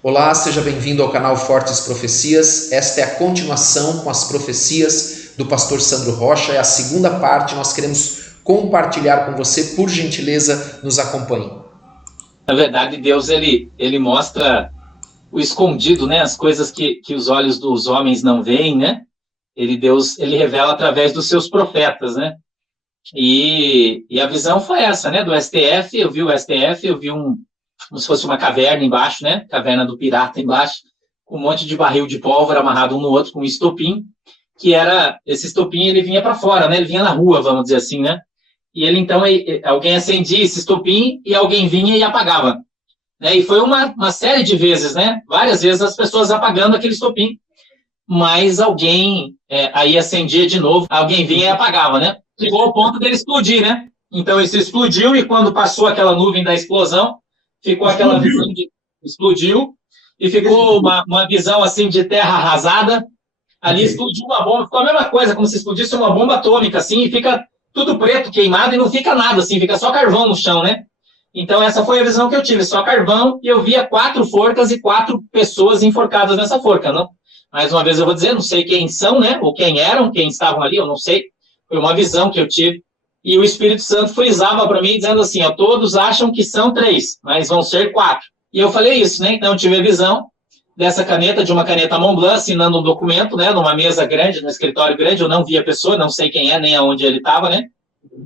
Olá, seja bem-vindo ao canal Fortes Profecias. Esta é a continuação com as profecias do pastor Sandro Rocha. É a segunda parte, nós queremos compartilhar com você. Por gentileza, nos acompanhe. Na verdade, Deus ele mostra o escondido, né? As coisas que os olhos dos homens não veem, né? Deus revela através dos seus profetas, né? E a visão foi essa, né? Do STF, eu vi o STF, eu vi como se fosse uma caverna embaixo, né? Caverna do pirata embaixo, com um monte de barril de pólvora amarrado um no outro com um estopim, que era, esse estopim ele vinha para fora, né? Ele vinha na rua, vamos dizer assim, né? E ele então, alguém acendia esse estopim e alguém vinha e apagava. Né? E foi uma série de vezes, né? Várias vezes as pessoas apagando aquele estopim, mas alguém aí acendia de novo, alguém vinha e apagava, né? Chegou ao ponto dele explodir, né? Então isso explodiu e quando passou aquela nuvem da explosão, ficou aquela visão de explodiu e ficou uma visão assim de terra arrasada. Ali explodiu uma bomba, ficou a mesma coisa, como se explodisse uma bomba atômica, assim, e fica tudo preto, queimado, e não fica nada, assim, fica só carvão no chão, né? Então, essa foi a visão que eu tive, só carvão, e eu via 4 forcas e 4 pessoas enforcadas nessa forca, não? Mais uma vez eu vou dizer, não sei quem são, né? Ou quem eram, quem estavam ali, eu não sei. Foi uma visão que eu tive. E o Espírito Santo frisava para mim, dizendo assim, ó, todos acham que são 3, mas vão ser 4. E eu falei isso, né? Então, eu tive a visão dessa caneta, de uma caneta Montblanc, assinando um documento, né? Numa mesa grande, num escritório grande, eu não vi a pessoa, não sei quem é, nem aonde ele estava, né?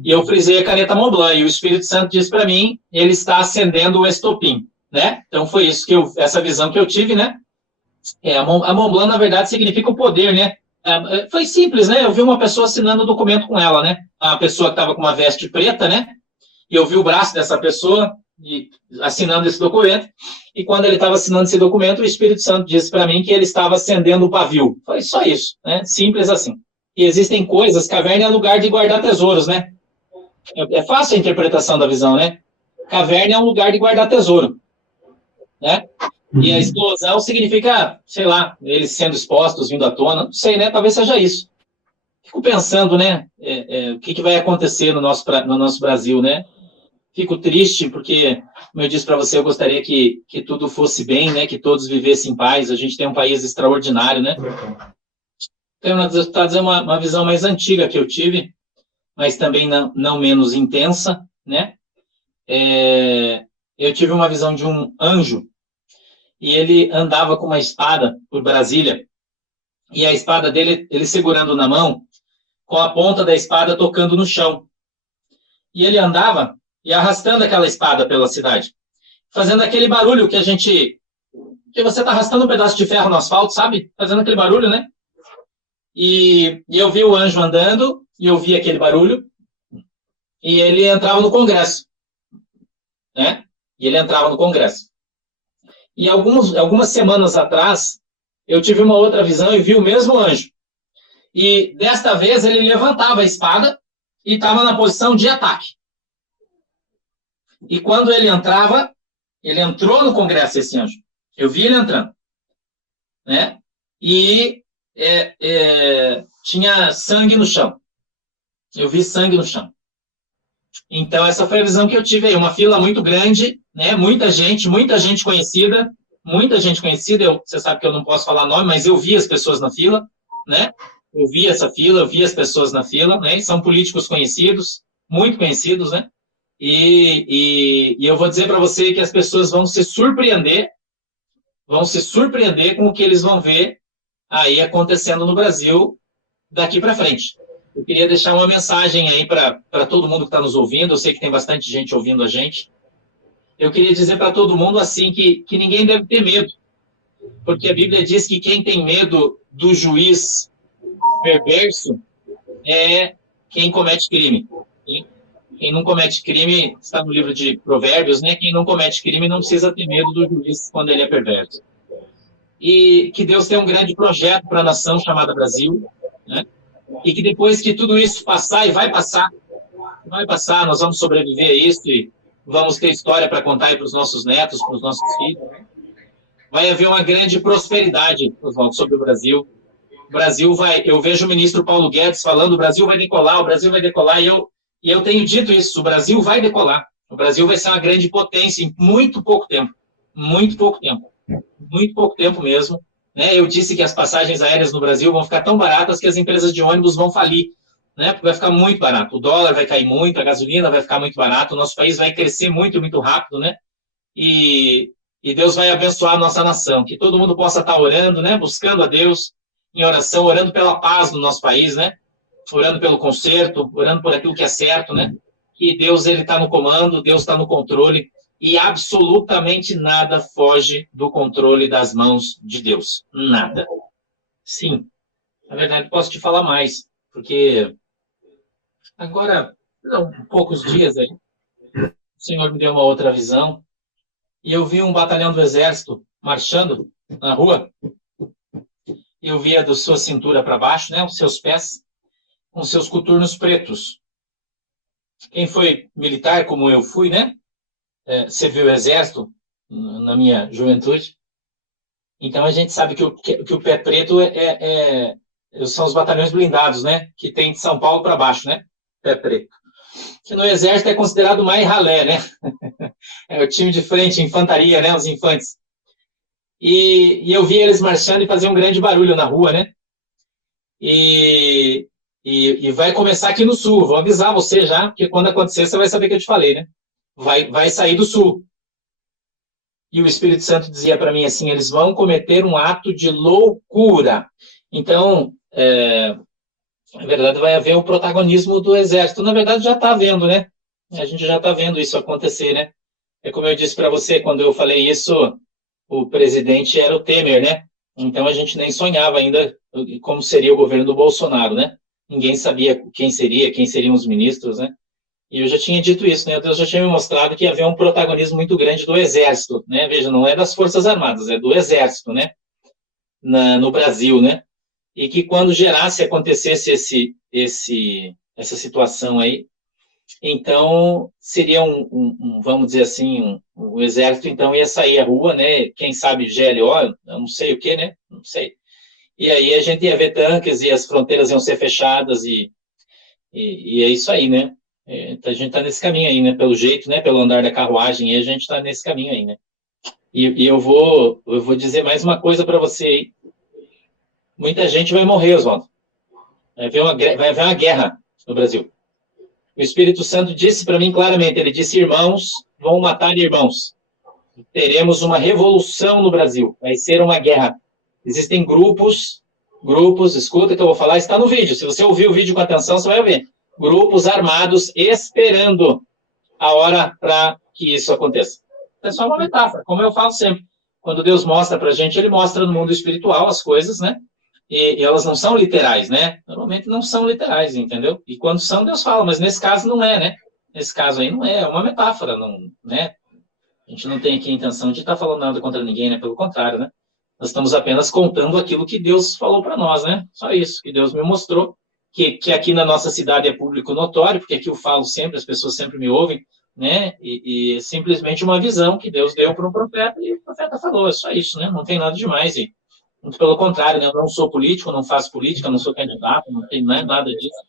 E eu frisei a caneta Montblanc, e o Espírito Santo disse para mim, ele está acendendo o estopim, né? Então, foi isso essa visão que eu tive, né? A Montblanc, na verdade, significa o poder, né? Foi simples, né? Eu vi uma pessoa assinando o documento com ela, né? A pessoa que estava com uma veste preta, né? E eu vi o braço dessa pessoa assinando esse documento. E quando ele estava assinando esse documento, o Espírito Santo disse para mim que ele estava acendendo o pavio. Foi só isso, né? Simples assim. E existem coisas, caverna é lugar de guardar tesouros, né? É fácil a interpretação da visão, né? Caverna é um lugar de guardar tesouro, né? E a explosão significa, sei lá, eles sendo expostos, vindo à tona, não sei, né? Talvez seja isso. Fico pensando, né? O que vai acontecer no nosso Brasil, né? Fico triste porque, como eu disse para você, eu gostaria que tudo fosse bem, né? Que todos vivessem em paz. A gente tem um país extraordinário, né? Então, está dizendo uma visão mais antiga que eu tive, mas também não menos intensa, né? Eu tive uma visão de um anjo e ele andava com uma espada por Brasília, e a espada dele, ele segurando na mão, com a ponta da espada tocando no chão. E ele andava e arrastando aquela espada pela cidade, fazendo aquele barulho que você está arrastando um pedaço de ferro no asfalto, sabe? Fazendo aquele barulho, né? E eu vi o anjo andando, e eu vi aquele barulho, e ele entrava no Congresso, né? E ele entrava no Congresso. E algumas semanas atrás, eu tive uma outra visão e vi o mesmo anjo. E desta vez ele levantava a espada e estava na posição de ataque. E quando ele entrou no Congresso, esse anjo. Eu vi ele entrando, né? E tinha sangue no chão. Eu vi sangue no chão. Então, essa foi a visão que eu tive aí. Uma fila muito grande, né? Muita gente conhecida. Você sabe que eu não posso falar nome, mas eu vi as pessoas na fila, né? Eu vi essa fila, eu vi as pessoas na fila, né? E são políticos conhecidos, muito conhecidos, né? E eu vou dizer para você que as pessoas vão se surpreender com o que eles vão ver aí acontecendo no Brasil daqui para frente. Eu queria deixar uma mensagem aí para todo mundo que está nos ouvindo. Eu sei que tem bastante gente ouvindo a gente. Eu queria dizer para todo mundo assim que ninguém deve ter medo, porque a Bíblia diz que quem tem medo do juiz perverso é quem comete crime. Quem não comete crime, está no livro de Provérbios, né? Quem não comete crime não precisa ter medo do juiz quando ele é perverso. E que Deus tem um grande projeto para a nação chamada Brasil, né? E que depois que tudo isso passar, e vai passar, nós vamos sobreviver a isso e vamos ter história para contar aí para os nossos netos, para os nossos filhos. Vai haver uma grande prosperidade, Oswaldo, sobre o Brasil. O Brasil eu vejo o ministro Paulo Guedes falando, o Brasil vai decolar, e eu tenho dito isso, o Brasil vai decolar. O Brasil vai ser uma grande potência em muito pouco tempo. muito pouco tempo mesmo. Né? Eu disse que as passagens aéreas no Brasil vão ficar tão baratas que as empresas de ônibus vão falir, né? Porque vai ficar muito barato. O dólar vai cair muito, a gasolina vai ficar muito barato, o nosso país vai crescer muito, muito rápido, né? E Deus vai abençoar a nossa nação, que todo mundo possa estar orando, né? Buscando a Deus em oração, orando pela paz no nosso país, né? Orando pelo conserto, orando por aquilo que é certo, né? Que Deus ele está no comando, Deus está no controle e absolutamente nada foge do controle das mãos de Deus. Nada. Sim, na verdade posso te falar mais, porque agora, não, poucos dias aí, o Senhor me deu uma outra visão e eu vi um batalhão do exército marchando na rua. Eu via da sua cintura para baixo, né, os seus pés, com seus coturnos pretos. Quem foi militar, como eu fui, né? Serviu o exército na minha juventude. Então a gente sabe que o pé preto são os batalhões blindados, né? Que tem de São Paulo para baixo, né? Pé preto. Que no exército é considerado mais ralé, né? É o time de frente, infantaria, né? Os infantes. E eu vi eles marchando e fazer um grande barulho na rua, né? E vai começar aqui no sul. Vou avisar você já, porque quando acontecer você vai saber que eu te falei, né? Vai sair do sul. E o Espírito Santo dizia para mim assim, eles vão cometer um ato de loucura. Então, na verdade, vai haver o protagonismo do exército. Na verdade, já está havendo, né? A gente já está vendo isso acontecer, né? É como eu disse para você, quando eu falei isso, o presidente era o Temer, né? Então, a gente nem sonhava ainda como seria o governo do Bolsonaro, né? Ninguém sabia quem seriam os ministros, né? E eu já tinha dito isso, né? Deus já tinha me mostrado que havia um protagonismo muito grande do Exército, né? Veja, não é das Forças Armadas, é do Exército, né? No Brasil, né? E que quando acontecesse essa situação aí, então seria vamos dizer assim, o Exército então ia sair à rua, né? Quem sabe GLO, eu não sei o que, né? Não sei. E aí a gente ia ver tanques e as fronteiras iam ser fechadas e é isso aí, né? A gente está nesse caminho aí, né? Pelo jeito, né? Pelo andar da carruagem, aí a gente está nesse caminho aí, né? E eu vou dizer mais uma coisa para você aí. Muita gente vai morrer, Oswaldo. Vai haver uma guerra no Brasil. O Espírito Santo disse para mim claramente, ele disse, irmãos vão matar irmãos. Teremos uma revolução no Brasil. Vai ser uma guerra. Existem grupos, escuta que eu vou falar, está no vídeo. Se você ouvir o vídeo com atenção, você vai ver. Grupos armados esperando a hora para que isso aconteça. É só uma metáfora, como eu falo sempre. Quando Deus mostra para a gente, ele mostra no mundo espiritual as coisas, né? E elas não são literais, né? Normalmente não são literais, entendeu? E quando são, Deus fala, mas nesse caso não é, né? Nesse caso aí não é uma metáfora, não, né? A gente não tem aqui a intenção de estar falando nada contra ninguém, né? Pelo contrário, né? Nós estamos apenas contando aquilo que Deus falou para nós, né? Só isso, que Deus me mostrou, que aqui na nossa cidade é público notório, porque aqui eu falo sempre, as pessoas sempre me ouvem, né? E simplesmente uma visão que Deus deu para um profeta, e o profeta falou, é só isso, né? Não tem nada demais, e muito pelo contrário, né? Eu não sou político, não faço política, não sou candidato, não tem nada disso.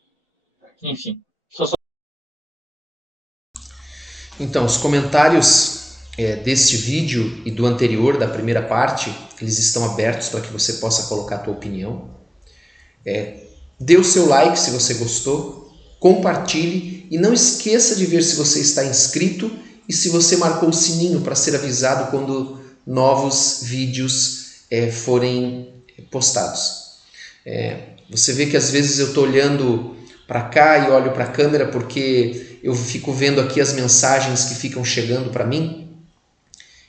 Enfim, só... Então, os comentários deste vídeo e do anterior, da primeira parte, eles estão abertos para que você possa colocar a tua opinião. Dê o seu like se você gostou, compartilhe e não esqueça de ver se você está inscrito e se você marcou o sininho para ser avisado quando novos vídeos forem postados. Você vê que às vezes eu estou olhando para cá e olho para a câmera porque eu fico vendo aqui as mensagens que ficam chegando para mim,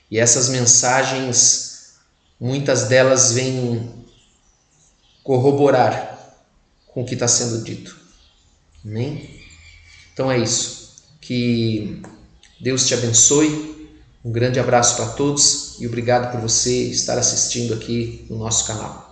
e essas mensagens, muitas delas vêm corroborar com o que está sendo dito. Amém? Então é isso. Que Deus te abençoe. Um grande abraço para todos e obrigado por você estar assistindo aqui no nosso canal.